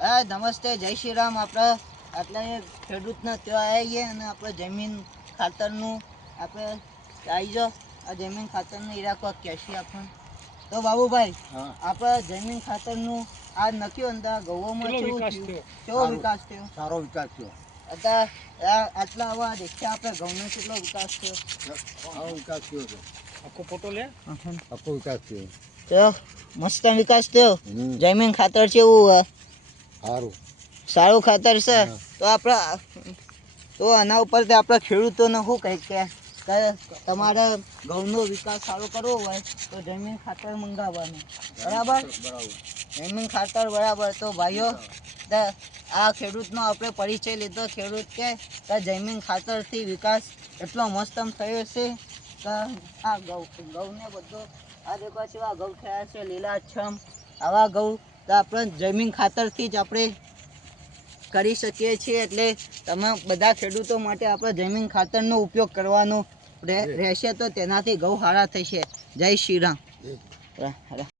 હા નમસ્તે, જય શ્રી રામ. આપણે આટલા ખેડૂતના ત્યાં આવીએ અને આપણે જમીન ખાતરનું આપણે આવી જાઓ. આ જમીન ખાતરનું ઈરાકો કહેશી આપણને તો બાબુભાઈ આપણે જમીન ખાતરનું આ નક્કી અંદર ગૌમાં કેવો વિકાસ થયો? સારો વિકાસ થયો. અત્યારે આટલા આવા દેખ્યા આપણે ઘઉંનો કેટલો વિકાસ થયો? સારો વિકાસ થયો છે. આખો ફોટો લે. આખો વિકાસ થયો. તો મસ્ત વિકાસ થયો. જમીન ખાતર છે એવું સારું સારું ખાતર છે. તો આપણે તો આના ઉપરથી આપણે ખેડૂતોને શું કહે કે તમારે ઘઉંનો વિકાસ સારો કરવો હોય તો જમીન ખાતર મંગાવવાનું. બરાબર? જમીન ખાતર બરાબર. તો ભાઈઓ આ ખેડૂતનો આપણે પરિચય લીધો. ખેડૂત કે જમીન ખાતરથી વિકાસ એટલો મસ્ત થયો છે કે આ ઘઉંને બધો આ દેખો છે આ ઘઉં થયા છે લીલાછમ. આવા ઘઉં તો આપણે જમીન ખાતરથી જ આપણે કરી શકીએ છીએ. એટલે તમે બધા ખેડૂતો માટે આપણે જમીન ખાતરનો ઉપયોગ કરવાનો રહેશે તો તેનાથી ઘઉં સારા થશે. જય શ્રી રામ.